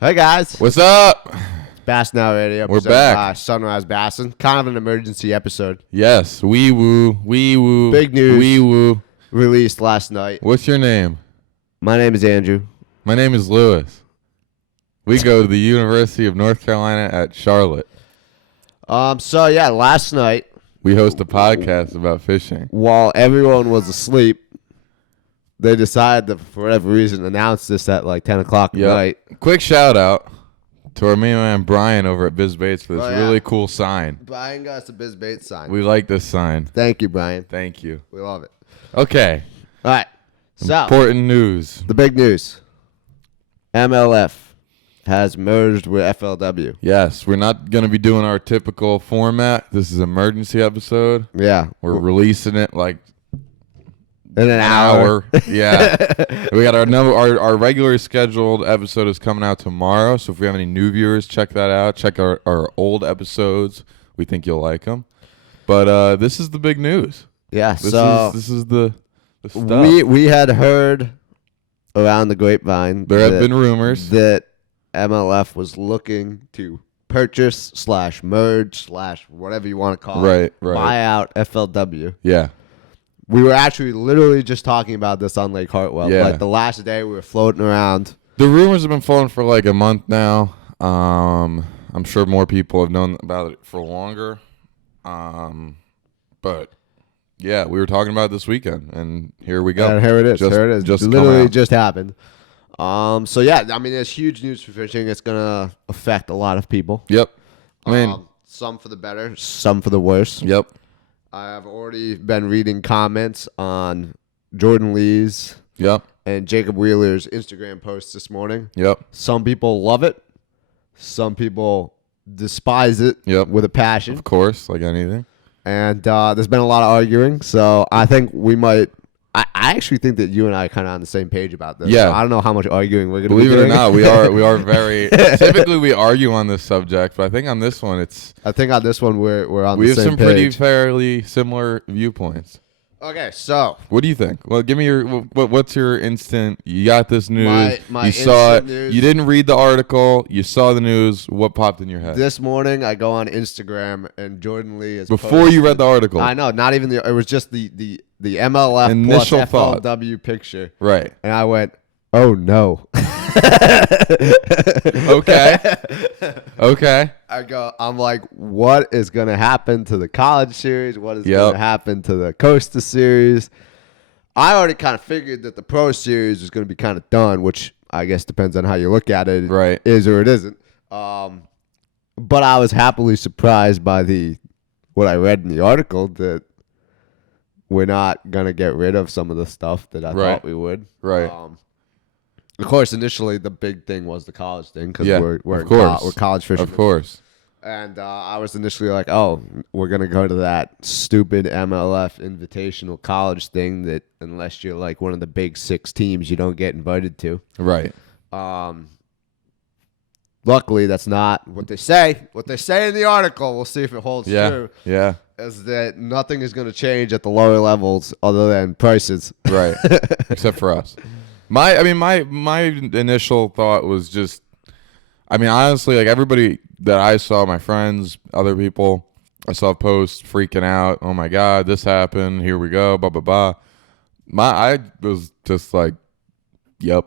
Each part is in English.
Hey guys, What's up? Bass Now Radio. We're presented back. by Sunrise Bassin. Kind of an emergency episode. Yes, wee woo. Big news. Wee woo. Released last night. What's your name? My name is Andrew. My name is Lewis. We go to the University of North Carolina at Charlotte. Last night, We host a podcast about fishing. while everyone was asleep, they decided to, for whatever reason, announce this at like 10 o'clock at night. Quick shout out to our main man Brian over at Biz Baits for this really cool sign. Brian got us the Biz Baits sign. We like this sign. Thank you, Brian. Thank you. We love it. Okay. All right. So, Important news. the big news. MLF has merged with FLW. Yes, we're not going to be doing our typical format. This is an emergency episode. Yeah. We're releasing it like In an hour. Yeah. We got our regularly scheduled episode is coming out tomorrow. So if we have any new viewers, check that out. Check our old episodes. We think you'll like them. But this is the big news. Yeah. This is the stuff. We had heard around the grapevine There have been rumors. that MLF was looking to purchase / merge / whatever you want to call it. Right. Buy out FLW. Yeah. We were actually literally just talking about this on Lake Hartwell. Yeah. Like the last day we were floating around. The rumors have been flowing for like a month now. I'm sure more people have known about it for longer. But yeah, we were talking about it this weekend, and here we go. And here it is. Just literally just happened. It's huge news for fishing. It's gonna affect a lot of people. Yep. I mean, Some for the better, some for the worse. yep. I have already been reading comments on Jordan Lee's Yep. and Jacob Wheeler's Instagram posts this morning. Yep. Some people love it. Some people despise it with a passion. Of course, like anything. And there's been a lot of arguing. So I think we might. I actually think that you and I are kind of on the same page about this. Yeah. So I don't know how much arguing we're going to Believe be it doing. or not, we are very. Typically, we argue on this subject, but I think on this one, I think on this one we're on we the have same some pretty page. fairly similar viewpoints. Okay, so What do you think? Well, give me your what's your instant? You got this news. My you saw it. instant news. You didn't read the article. You saw the news. What popped in your head this morning I go on Instagram and Jordan Lee is before you read the article? I know, not even it was just the MLF Initial plus thought. FLW picture. Right. And I went, "Oh no." Okay. I'm like, what is going to happen to the college series? What is going to happen to the Costa series? I already kind of figured that the pro series was going to be kind of done, which I guess depends on how you look at it. Right. Is or it isn't. But I was happily surprised by what I read in the article that we're not going to get rid of some of the stuff that I thought we would. Right. Of course, initially the big thing was the college thing because we're college fishermen. Of course. And I was initially like, oh, we're going to go to that stupid MLF invitational college thing that unless you're like one of the big 6 teams, you don't get invited to. Right. Luckily, that's not what they say. What they say in the article, we'll see if it holds true, Yeah. is that nothing is going to change at the lower levels other than prices. Right. Except for us. My initial thought was just, honestly, like everybody that I saw, my friends, other people, I saw posts freaking out. Oh my God, this happened. Here we go. Blah, blah, blah. I was just like, yep.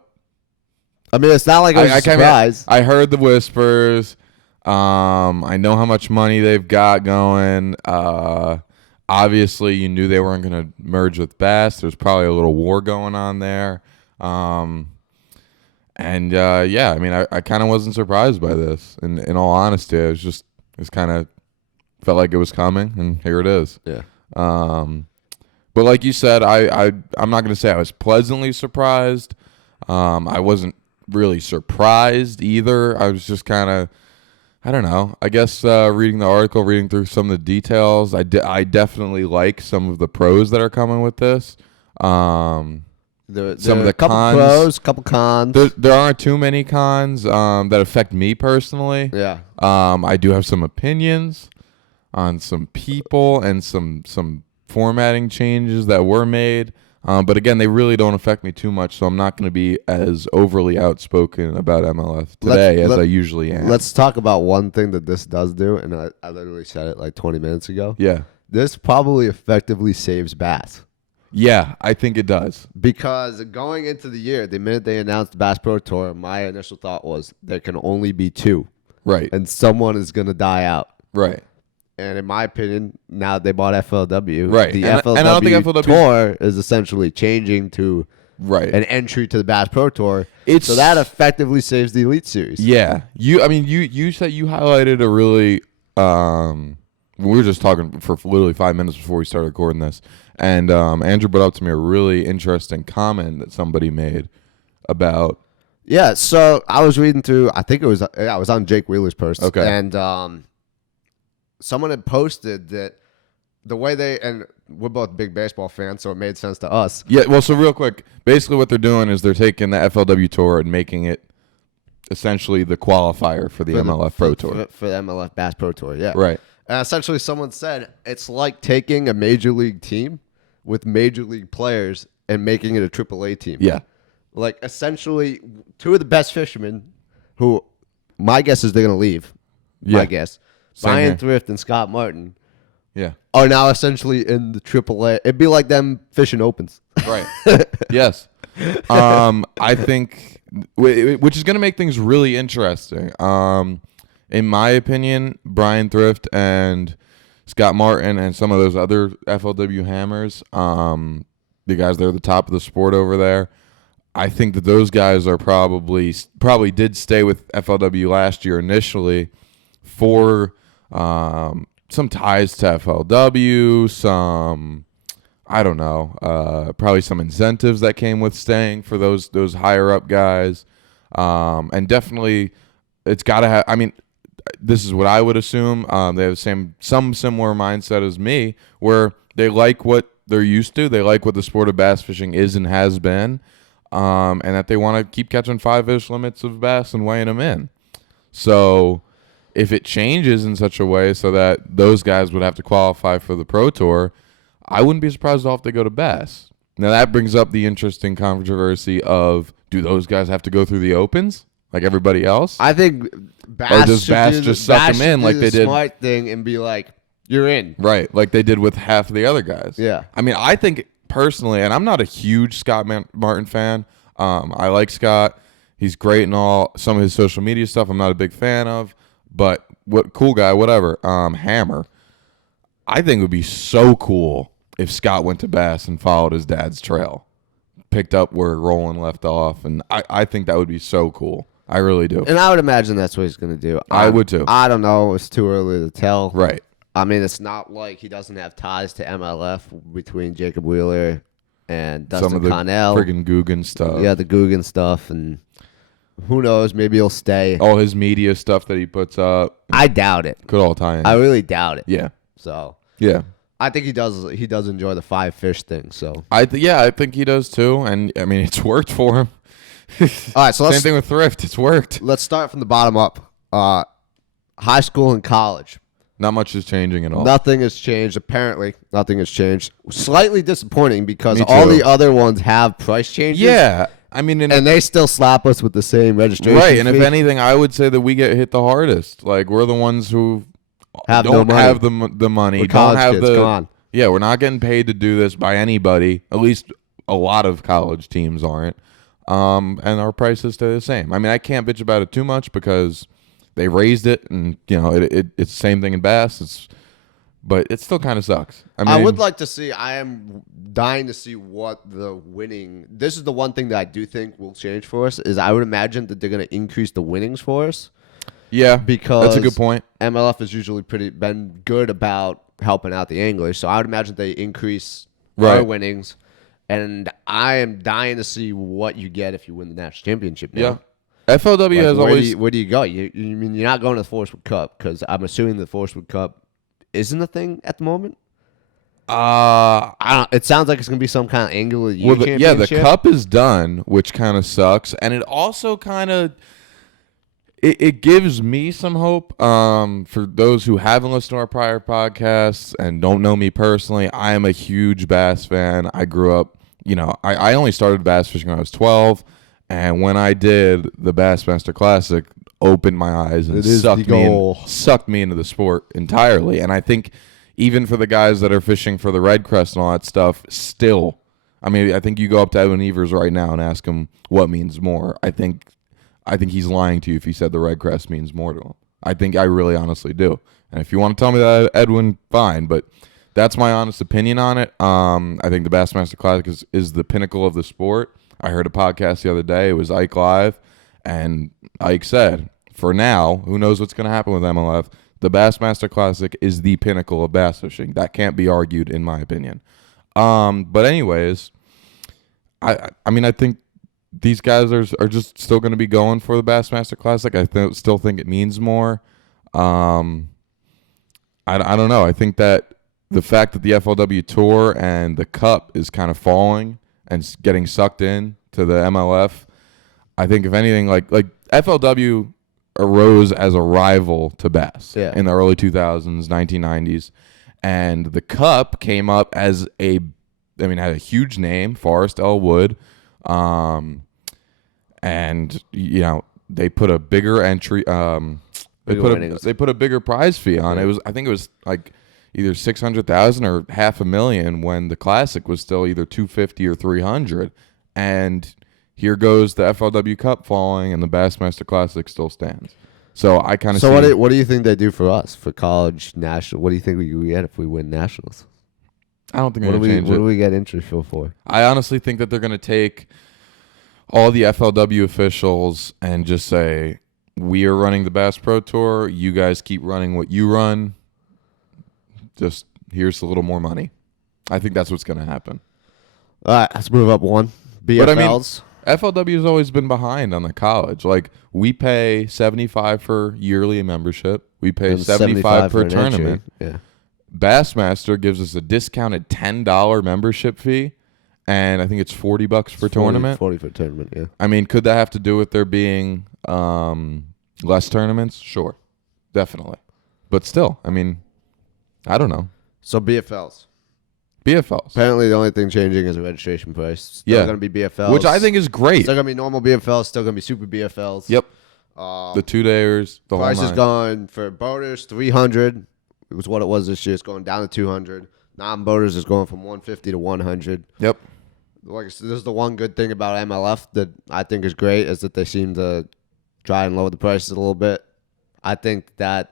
It's not like it was a surprise. I heard the whispers. I know how much money they've got going. Obviously, you knew they weren't going to merge with Bass. There's probably a little war going on there. I kind of wasn't surprised by this. In all honesty, it's kind of felt like it was coming, and here it is. Yeah. But like you said, I'm not going to say I was pleasantly surprised. I wasn't really surprised either. I was just kind of, I don't know. I guess reading the article, reading through some of the details, I definitely like some of the pros that are coming with this. Some of the couple cons, pros, couple cons. there aren't too many cons that affect me personally. Yeah. I do have some opinions on some people and some formatting changes that were made. But again, they really don't affect me too much, so I'm not going to be as overly outspoken about MLF today as I usually am. Let's talk about one thing that this does do, and I literally said it like 20 minutes ago. Yeah. This probably effectively saves bass. Yeah, I think it does. Because going into the year, the minute they announced the Bass Pro Tour, my initial thought was there can only be 2. Right. And someone is going to die out. Right. And in my opinion, now they bought FLW. Right. The and FLW, I don't think FLW Tour is essentially changing to an entry to the Bass Pro Tour. So that effectively saves the Elite Series. Yeah. You said you highlighted a really we were just talking for literally 5 minutes before we started recording this. And Andrew brought up to me a really interesting comment that somebody made about. Yeah, so I was reading through, I think it was on Jake Wheeler's post. Okay. And someone had posted that the way and we're both big baseball fans, so it made sense to us. Yeah, well, so real quick, basically what they're doing is they're taking the FLW Tour and making it essentially the qualifier for the MLF Pro Tour. For the MLF Bass Pro Tour, yeah. Right. And essentially someone said it's like taking a major league team with major league players and making it a AAA team. Yeah. Like essentially 2 of the best fishermen who my guess is they're going to leave. My guess. Brian Thrift and Scott Martin. Yeah. Are now essentially in the AAA. It'd be like them fishing opens. Right. Yes. I think, which is going to make things really interesting. In my opinion, Brian Thrift and Scott Martin and some of those other FLW hammers, the guys that are the top of the sport over there, I think that those guys are probably did stay with FLW last year initially for some ties to FLW, some, I don't know, probably some incentives that came with staying for those higher up guys, and definitely it's got to have. I mean, this is what I would assume. They have some similar mindset as me, where they like what they're used to. They like what the sport of bass fishing is and has been, and that they want to keep catching 5-ish limits of bass and weighing them in. So if it changes in such a way so that those guys would have to qualify for the Pro Tour, I wouldn't be surprised if they go to bass. Now that brings up the interesting controversy of, do those guys have to go through the opens like everybody else? I think Bass or does Bass just suck them in like they did? Smart thing and be like, you're in. Right, like they did with half of the other guys. Yeah. I mean, I think personally, and I'm not a huge Scott Martin fan. I like Scott. He's great and all. Some of his social media stuff I'm not a big fan of. But what cool guy, whatever. Hammer. I think it would be so cool if Scott went to Bass and followed his dad's trail. Picked up where Roland left off. And I think that would be so cool. I really do. And I would imagine that's what he's going to do. I would too. I don't know. It's too early to tell. Right. I mean, it's not like he doesn't have ties to MLF between Jacob Wheeler and Dustin Some of the Connell. friggin' Guggen stuff. Yeah, the Guggen stuff. And who knows? Maybe he'll stay. All his media stuff that he puts up. I doubt it. Could all tie in. I really doubt it. Yeah. So. Yeah. I think he does. He does enjoy the 5-fish thing. So. I think he does too. And, I mean, it's worked for him. All right, so same thing with Thrift. It's worked. Let's start from the bottom up. High school and college. Not much is changing at all. Nothing has changed. Apparently, nothing has changed. Slightly disappointing because all the other ones have price changes. Yeah, I mean, and they still slap us with the same registration right. And fee. if anything, I would say that we get hit the hardest. Like we're the ones who don't have the money. We're don't have kids. Come on. Yeah, we're not getting paid to do this by anybody. At least a lot of college teams aren't. And our prices stay the same. I mean, I can't bitch about it too much because they raised it, and it's the same thing in bass. But it still kind of sucks. I would like to see. I am dying to see what the winning. This is the one thing that I do think will change for us. Is I would imagine that they're going to increase the winnings for us. Yeah, because that's a good point. MLF has usually been good about helping out the anglers, so I would imagine they increase our winnings. And I am dying to see what you get if you win the national championship. Now. Yeah, FLW has always. Where do you go? You mean you're not going to the Forestwood Cup because I'm assuming the Forestwood Cup isn't a thing at the moment. I don't. It sounds like it's going to be some kind of angular year championship. The cup is done, which kind of sucks, and it also kind of. It gives me some hope for those who haven't listened to our prior podcasts and don't know me personally. I am a huge bass fan. I grew up I only started bass fishing when I was 12, and when I did, the Bassmaster Classic opened my eyes and sucked me into the sport entirely. And I think even for the guys that are fishing for the red crest and all that stuff, still, I mean, I think you go up to Edwin Evers right now and ask him what means more. I think he's lying to you if he said the red crest means more to him. I really honestly do. And if you want to tell me that, Edwin, fine, but that's my honest opinion on it. I think the Bassmaster Classic is the pinnacle of the sport. I heard a podcast the other day. It was Ike Live, and Ike said, for now, who knows what's going to happen with MLF, the Bassmaster Classic is the pinnacle of bass fishing. That can't be argued, in my opinion. But anyways, I mean, I think these guys are just still going to be going for the Bassmaster Classic. I still think it means more. I don't know. I think that the fact that the FLW Tour and the Cup is kind of falling and getting sucked in to the MLF, I think if anything, like FLW arose as a rival to bass in the early 2000s, 1990s, and the Cup came up as had a huge name, Forrest L. Wood, and they put a bigger entry. They put a bigger prize fee on it. I think it was like either $600,000 or $500,000 when the Classic was still either $250 or $300. And here goes the FLW Cup falling, and the Bassmaster Classic still stands. So I kind of. So what do you think they do for us for college national? What do you think we get if we win nationals? I don't think they're going to change it. What do we get entry fee for? I honestly think that they're going to take all the FLW officials and just say, we are running the Bass Pro Tour. You guys keep running what you run. Just here's a little more money. I think that's what's going to happen. All right, let's move up one. BFLs. But I mean, FLW has always been behind on the college. Like, we pay $75 for yearly membership. We pay $75 per tournament. Yeah. Bassmaster gives us a discounted $10 membership fee, and I think it's $40 per tournament. 40 for tournament, yeah. I mean, could that have to do with there being less tournaments? Sure, definitely. But still, I mean, I don't know. So BFLs. Apparently, the only thing changing is the registration price. Still going to be BFLs. Which I think is great. Still going to be normal BFLs. Still going to be super BFLs. Yep. The 2-dayers, the price whole is going for boaters $300. It was what it was this year. It's going down to $200. Non-boaters is going from $150 to $100. Yep. Like I said, this is the one good thing about MLF that I think is great is that they seem to try and lower the prices a little bit. I think that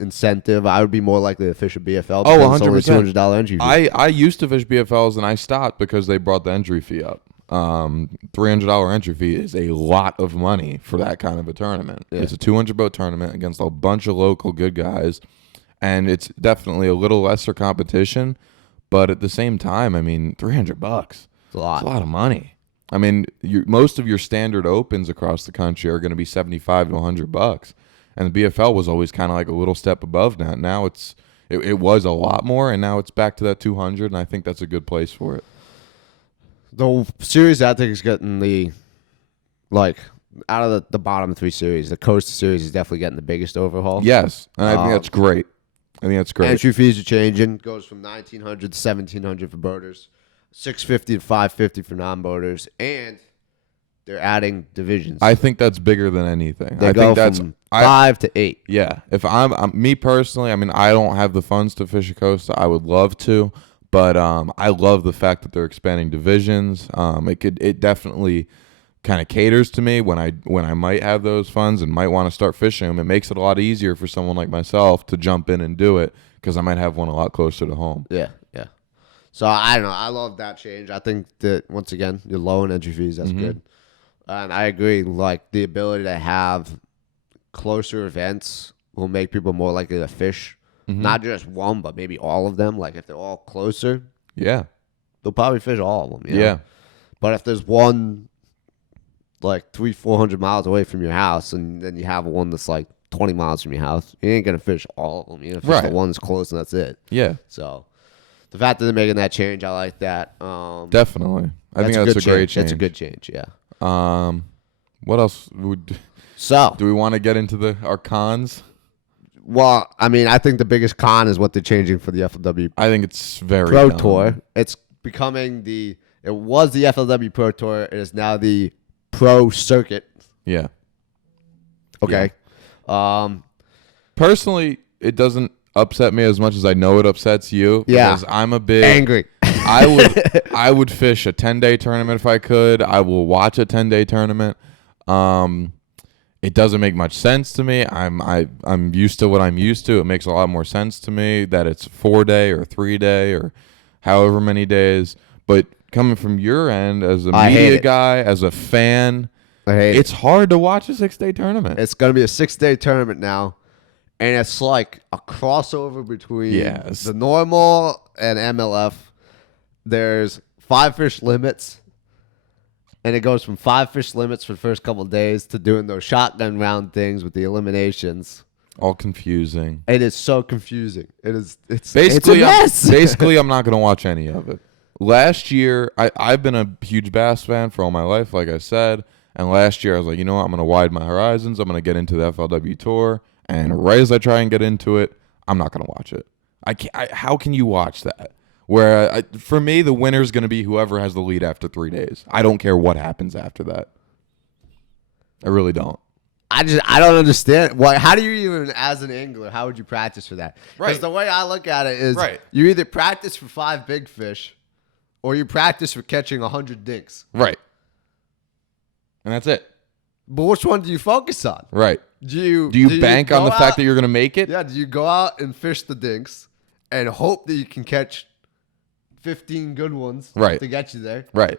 incentive, I would be more likely to fish a BFL. Oh, 100%. It's only $200 entry fee. I used to fish BFLs and I stopped because they brought the entry fee up. $300 entry fee is a lot of money for that kind of a tournament. Yeah. It's a 200 boat tournament against a bunch of local good guys, and it's definitely a little lesser competition. But at the same time, I mean, $300. It's a lot of money. I mean, most of your standard opens across the country are going to be $75 to $100, and the BFL was always kind of like a little step above that. Now it was a lot more, and now it's back to that 200, and I think that's a good place for it. The series I think is getting out of the bottom three series, the Coast Series is definitely getting the biggest overhaul. Yes, and I think that's great. Entry fees are changing. Goes from $1,900 to $1,700 for boaters, $650 to $550 for non-boaters, and they're adding divisions. I think that's bigger than anything. I think that's from 5 to 8. Yeah, if I'm me personally, I mean, I don't have the funds to fish a Coast. I would love to. But I love the fact that they're expanding divisions. It definitely kind of caters to me when I might have those funds and might want to start fishing them. It makes it a lot easier for someone like myself to jump in and do it because I might have one a lot closer to home. Yeah. So I don't know. I love that change. I think that once again, you're low in entry fees. That's good. And I agree. Like the ability to have closer events will make people more likely to fish. Not just one, but maybe all of them. Like if they're all closer, they'll probably fish all of them. You know? Yeah. But if there's one like 300-400 miles away from your house, and then you have one that's like 20 miles from your house, you ain't gonna fish all of them. You know, fish the one that's close, and that's it. Yeah. So the fact that they're making that change, I like that. Definitely, I think that's a great change. That's a good change. Yeah. What else do we want to get into our cons? Well, I mean, I think the biggest con is what they're changing for the FLW. I think it's very Pro dumb. Tour. It's becoming the It was the FLW Pro Tour. It is now the Pro Circuit. Yeah. Okay. Yeah. Personally, it doesn't upset me as much as I know it upsets you. Yeah. Because I'm a bit angry. I would fish a 10-day tournament if I could. I will watch a 10-day tournament. It doesn't make much sense to me. I'm used to what I'm used to. It makes a lot more sense to me that it's 4-day or 3-day or however many days. But coming from your end as a media guy, as a fan, it's hard to watch a 6-day tournament. It's going to be a 6-day tournament now. And it's like a crossover between the normal and MLF. There's 5 fish limits. And it goes from 5 fish limits for the first couple of days to doing those shotgun round things with the eliminations. All confusing. It is so confusing. It's basically a mess. Basically, I'm not going to watch any of it. Last year, I've been a huge bass fan for all my life, like I said. And last year, I was like, you know what? I'm going to widen my horizons. I'm going to get into the FLW Tour. And right as I try and get into it, I'm not going to watch it. How can you watch that? Where for me, the winner is going to be whoever has the lead after 3 days. I don't care what happens after that. I really don't. I don't understand. How do you even, as an angler, how would you practice for that? Because Right. the way I look at it is you either practice for 5 big fish or you practice for catching 100 dinks. Right. And that's it. But which one do you focus on? Right. Do you bank on the fact that you're going to make it? Yeah. Do you go out and fish the dinks and hope that you can catch 15 good ones to get you there? Right.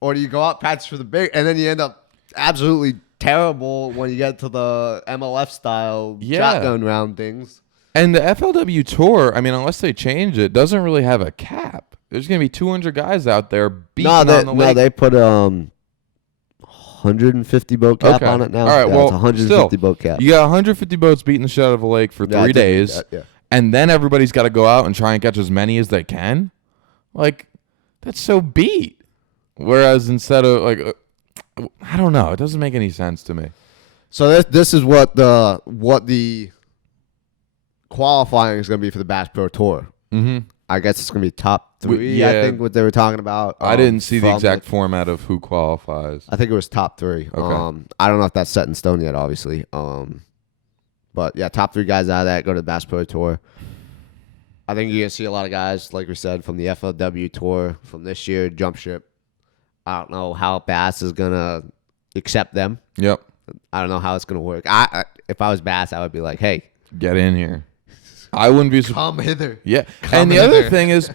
Or do you go out, practice for the big, and then you end up absolutely terrible when you get to the MLF style shotgun round things? And the FLW Tour, I mean, unless they change it, doesn't really have a cap. There's going to be 200 guys out there beating on the lake. No, they put 150 boat cap on it now. All right, well, it's 150 boat cap. You got 150 boats beating the shit out of a lake for 3 days, and then everybody's got to go out and try and catch as many as they can. Like, that's so beat. Whereas instead of, like, I don't know. It doesn't make any sense to me. So this is what the qualifying is going to be for the Bass Pro Tour. Mm-hmm. I guess it's going to be top 3, I think, what they were talking about. I didn't see the exact format of who qualifies. I think it was top 3. Okay. I don't know if that's set in stone yet, obviously. But, yeah, top 3 guys out of that go to the Bass Pro Tour. I think you're going to see a lot of guys, like we said, from the FLW Tour from this year, jump ship. I don't know how Bass is going to accept them. Yep. I don't know how it's going to work. If I was Bass, I would be like, hey. Get in here. I wouldn't be come hither. Yeah. And the other thing is,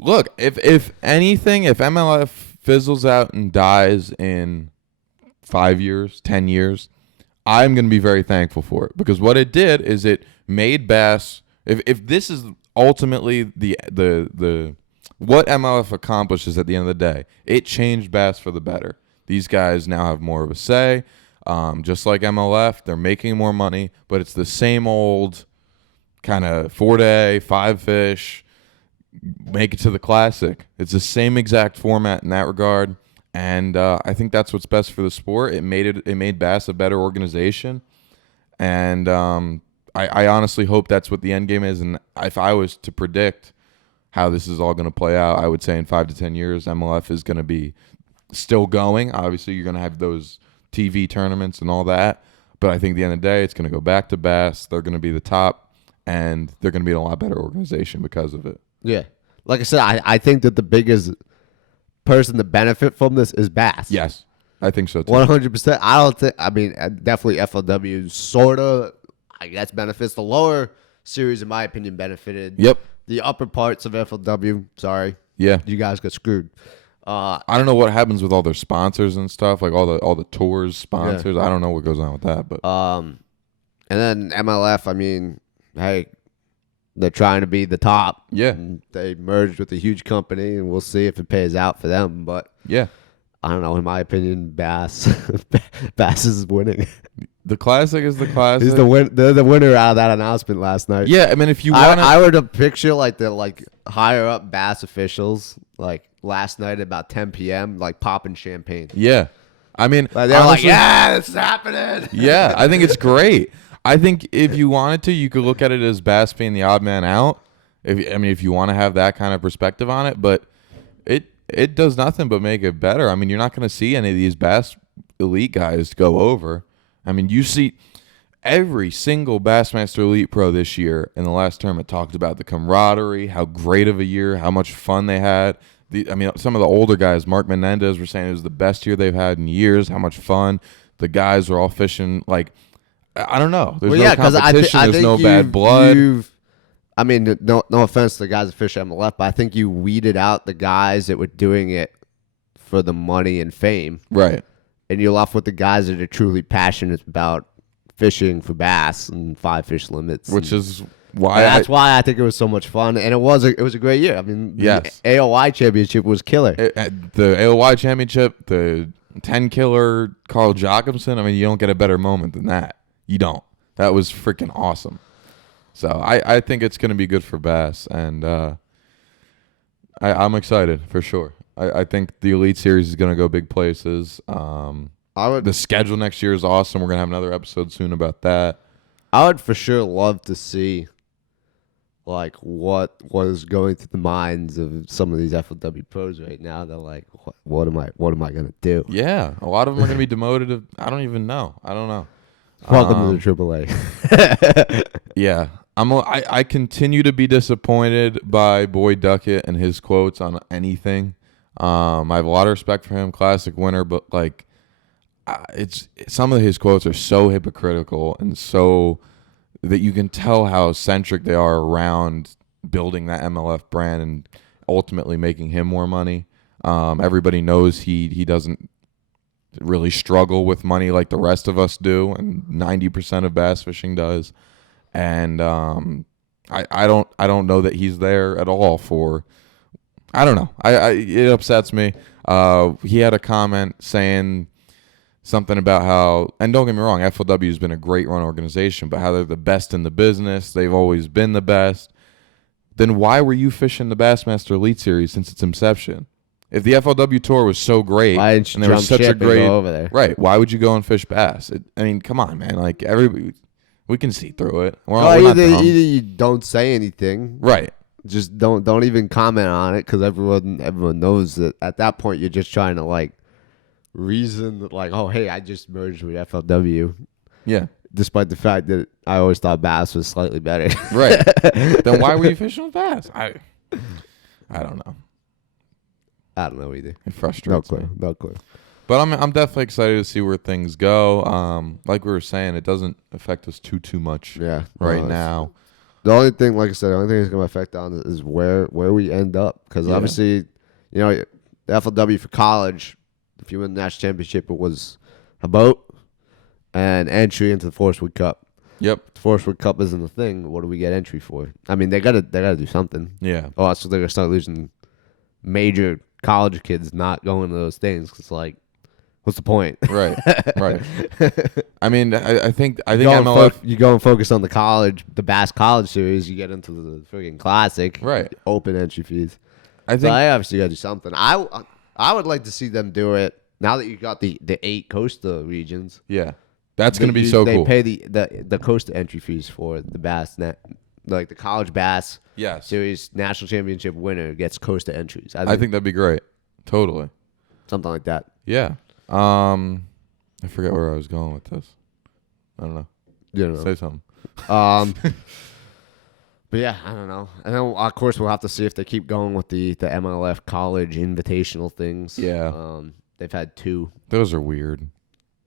look, if anything, if MLF fizzles out and dies in 5 years, 10 years, I'm going to be very thankful for it. Because what it did is it made bass, if this is ultimately the what MLF accomplishes at the end of the day, it changed bass for the better. These guys now have more of a say. Just like MLF, they're making more money, but it's the same old kind of 4-day, 5 fish, make it to the classic. It's the same exact format in that regard, and I think that's what's best for the sport. It made bass a better organization, and I honestly hope that's what the end game is. And if I was to predict how this is all going to play out, I would say in 5 to 10 years, MLF is going to be still going. Obviously, you're going to have those TV tournaments and all that, but I think at the end of the day, it's going to go back to bass. They're going to be the top. And they're going to be in a lot better organization because of it. Yeah. Like I said, I think that the biggest person to benefit from this is Bass. Yes. I think so, too. 100%. I don't think, I mean, definitely FLW sort of, I guess, benefits. The lower series, in my opinion, benefited. Yep. The upper parts of FLW, sorry. Yeah. You guys got screwed. I don't know what happens with all their sponsors and stuff, like all the tours sponsors. Yeah. I don't know what goes on with that. But and then MLF, I mean, hey, they're trying to be the top. Yeah. And they merged with a huge company, and we'll see if it pays out for them. But yeah, I don't know. In my opinion, Bass is winning. The classic is the classic. They're the winner out of that announcement last night. Yeah, I mean, if you want, I were to picture like the higher up Bass officials like last night at about 10 p.m. like popping champagne. Yeah, I mean, they're honestly, like, yeah, it's happening. Yeah, I think it's great. I think if you wanted to, you could look at it as Bass being the odd man out. If you want to have that kind of perspective on it, but it does nothing but make it better. I mean, you're not going to see any of these Bass Elite guys go over. I mean, you see every single Bassmaster Elite Pro this year in the last tournament talked about the camaraderie, how great of a year, how much fun they had. I mean, some of the older guys, Mark Menendez, were saying it was the best year they've had in years, how much fun. The guys were all fishing. Like, I don't know. There's no competition. There's no bad blood. I mean, no offense to the guys that fish MLF, but I think you weeded out the guys that were doing it for the money and fame. Right. And you're left with the guys that are truly passionate about fishing for bass and 5 fish limits. Which is why that's why I think it was so much fun. And it was a great year. I mean, yes. The AOY championship was killer. The AOY championship, the 10 killer Carl Jacobson, I mean, you don't get a better moment than that. You don't. That was freaking awesome. So I think it's going to be good for bass, and I'm excited for sure. I think the Elite Series is going to go big places. The schedule next year is awesome. We're going to have another episode soon about that. I would for sure love to see like what is going through the minds of some of these FLW pros right now. They're like, what am I going to do? Yeah, a lot of them are going to be demoted. I don't even know. I don't know. Welcome to the AAA. Yeah. I continue to be disappointed by Boyd Duckett and his quotes on anything. I have a lot of respect for him, classic winner, but like, it's some of his quotes are so hypocritical and so that you can tell how centric they are around building that MLF brand and ultimately making him more money. Everybody knows he doesn't really struggle with money like the rest of us do, and 90% of bass fishing does. And I don't know that he's there at all for. I don't know. It upsets me. He had a comment saying something about how, and don't get me wrong, FLW has been a great run organization, but how they're the best in the business. They've always been the best. Then why were you fishing the Bassmaster Elite Series since its inception? If the FLW tour was so great and there was such a great over there, right? Why would you go and fish bass? I mean, come on, man. Like everybody. We can see through it. Either you don't say anything, right? Just don't even comment on it because everyone knows that at that point you're just trying to like reason that like, oh hey, I just merged with FLW. Yeah. Despite the fact that I always thought bass was slightly better. Right. Then why were you fishing with bass? I don't know. I don't know either. It frustrates me. No clue. But I'm definitely excited to see where things go. Like we were saying, it doesn't affect us too much right now. The only thing, like I said, the only thing it's going to affect on is where we end up. Because obviously, you know, the FLW for college, if you win the national championship, it was a boat and entry into the Forest Wood Cup. Yep. The Forest Wood Cup isn't a thing. What do we get entry for? I mean, they gotta do something. Yeah. Oh, so they're gonna start losing major college kids not going to those things. Cause like, what's the point? Right. I mean, I think MLF. You go and focus on the Bass College Series. You get into the friggin' Classic. Right. Open entry fees. I think I obviously gotta do something. I would like to see them do it now that you got the 8 coastal regions. Yeah. That's going to be so cool. They pay the coastal entry fees for the Bass net, like the College Bass Series national championship winner gets coastal entries. I think that'd be great. Totally. Something like that. Yeah. I forget where I was going with this. I don't know. You know. Say something. But yeah, I don't know. And then of course we'll have to see if they keep going with the MLF college invitational things. Yeah. They've had 2. Those are weird.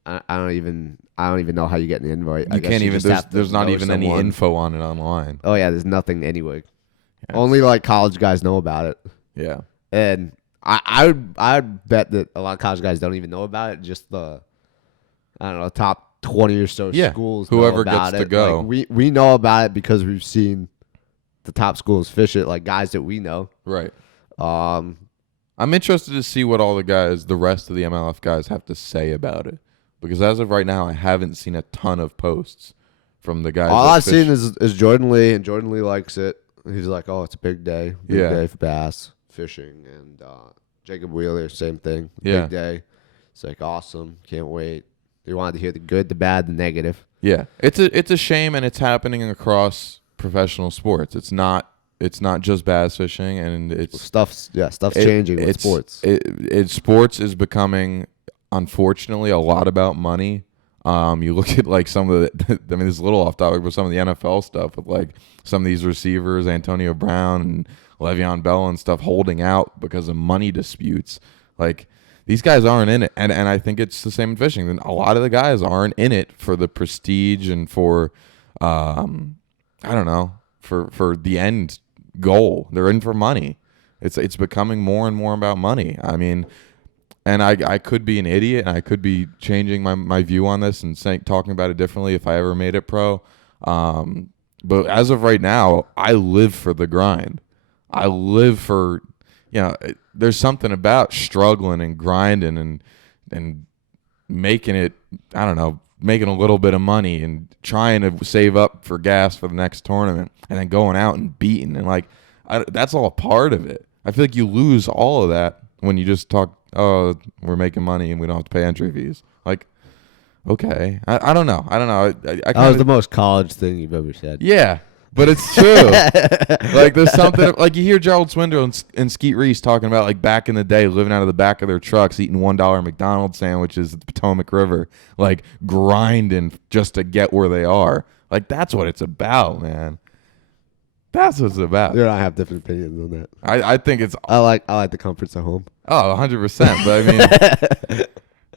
I don't even know how you get an invite. You can't even. There's not even any info on it online. Oh yeah, there's nothing anywhere. Yes. Only like college guys know about it. Yeah. And I would bet that a lot of college guys don't even know about it. Just the top 20 or so schools. Whoever know about gets it. to go. Like we know about it because we've seen the top schools fish it. Like guys that we know. Right. I'm interested to see what all the rest of the MLF guys have to say about it. Because as of right now, I haven't seen a ton of posts from the guys. All I've seen is Jordan Lee, and Jordan Lee likes it. He's like, oh, it's a big day. Big day for bass fishing. And Jacob Wheeler, same thing. Big day. It's like, awesome. Can't wait. They wanted to hear the good, the bad, the negative. Yeah. It's a shame, and it's happening across professional sports. It's not It's not just bass fishing, and it's stuff's changing with sports. Sports is becoming, unfortunately, a lot about money. You look at like some of the, I mean, this is a little off topic, but some of the NFL stuff with like some of these receivers, Antonio Brown and Le'Veon Bell and stuff, holding out because of money disputes. Like, these guys aren't in it, and I think it's the same in fishing. And a lot of the guys aren't in it for the prestige and for, I don't know, for the end goal. They're in for money. It's becoming more and more about money. I mean, and I could be an idiot, and I could be changing my view on this and talking about it differently if I ever made it pro. But as of right now, I live for the grind. I live for, there's something about struggling and grinding and making it, I don't know, making a little bit of money and trying to save up for gas for the next tournament and then going out and beating. And like, that's all a part of it. I feel like you lose all of that when you just talk, oh, we're making money and we don't have to pay entry fees. Like, okay. I don't know. That was the most college thing you've ever said. Yeah. But it's true. Like, there's something, like, you hear Gerald Swindle and Skeet Reese talking about, like, back in the day, living out of the back of their trucks, eating $1 McDonald's sandwiches at the Potomac River, like, grinding just to get where they are. Like, that's what it's about, man. That's what it's about. You and I have different opinions on that. I think it's... I like the comforts of home. Oh, 100%. But, I mean,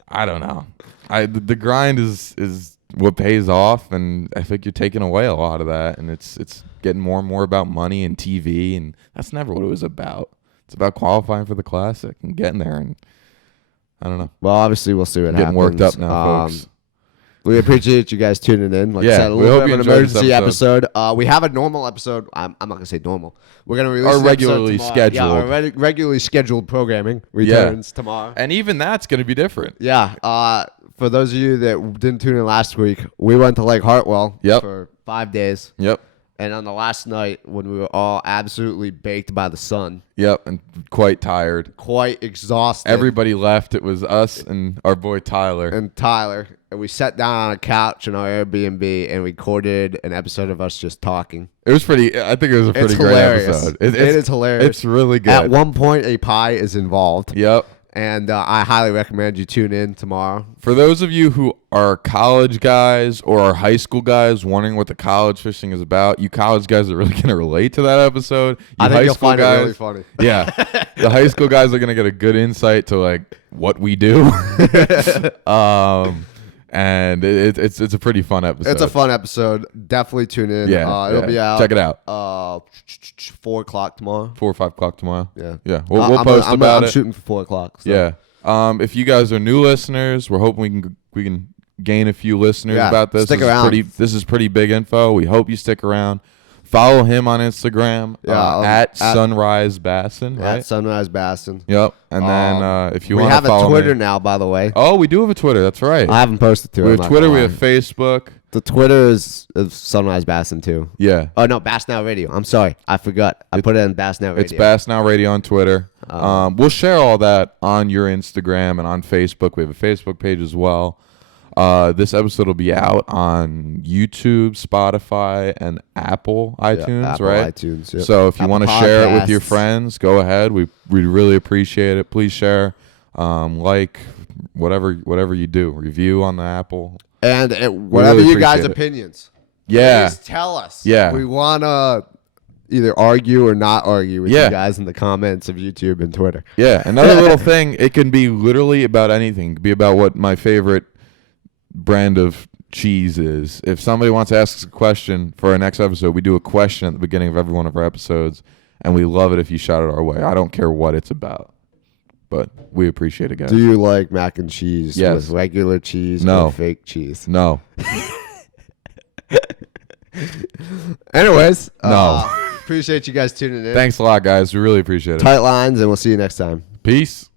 I don't know. The grind is what pays off, and I think you're taking away a lot of that, and it's getting more and more about money and TV, and that's never what it was about. It's about qualifying for the Classic and getting there, and I don't know. Well, obviously, we'll see what happens. Getting worked up now, folks. We appreciate you guys tuning in. Like I said, a little bit of an emergency episode. We have a normal episode. I'm not going to say normal. We're going to release our regularly scheduled. Yeah, our regularly scheduled programming returns tomorrow. And even that's going to be different. Yeah. For those of you that didn't tune in last week, we went to Lake Hartwell for 5 days. Yep. And on the last night, when we were all absolutely baked by the sun. Yep, and quite tired. Quite exhausted. Everybody left. It was us and our boy Tyler. And we sat down on a couch in our Airbnb and recorded an episode of us just talking. It was pretty, I think it was a pretty great episode. It is hilarious. It's really good. At one point, a pie is involved. Yep. And I highly recommend you tune in tomorrow. For those of you who are college guys or are high school guys wondering what the college fishing is about, you college guys are really going to relate to that episode. I think you'll find it really funny. Yeah. The high school guys are going to get a good insight to like what we do. And it's a pretty fun episode. It's a fun episode. Definitely tune in. It'll be out. Check it out. 4 o'clock tomorrow. 4 or 5 o'clock tomorrow. Yeah. We'll post about it. I'm shooting for 4 o'clock. So. Yeah. If you guys are new listeners, we're hoping we can gain a few listeners about this. Stick around. This is pretty big info. We hope you stick around. Follow him on Instagram at Sunrise Bassin, right? At Sunrise Bassin. Yep. And then if you want to follow me. We have a Twitter now, by the way. Oh, we do have a Twitter. That's right. I haven't posted to it. We have Twitter. We have Facebook. The Twitter is Sunrise Bassin, too. Yeah. Oh, no, Bass Now Radio. I'm sorry. I forgot. I put it in Bass Now Radio. It's Bass Now Radio on Twitter. We'll share all that on your Instagram and on Facebook. We have a Facebook page as well. This episode will be out on YouTube, Spotify, and Apple iTunes, Apple right? iTunes, yep. So if you want to share it with your Podcasts. friends, go ahead. We'd really appreciate it. Please share, like, whatever you do. Review on the Apple. And whatever really you guys' appreciate it. opinions. Yeah. Please tell us. Yeah. We want to either argue or not argue with you guys in the comments of YouTube and Twitter. Yeah. Another little thing, it can be literally about anything. It can be about what my favorite brand of cheese is. If somebody wants to ask us a question for our next episode, we do a question at the beginning of every one of our episodes, and we love it if you shout it our way. I don't care what it's about, but we appreciate it, guys. Do you like mac and cheese Yes. with regular cheese No. or fake cheese? No. Anyways, No. appreciate you guys tuning in. Thanks a lot, guys. We really appreciate it. Tight lines, and we'll see you next time. Peace.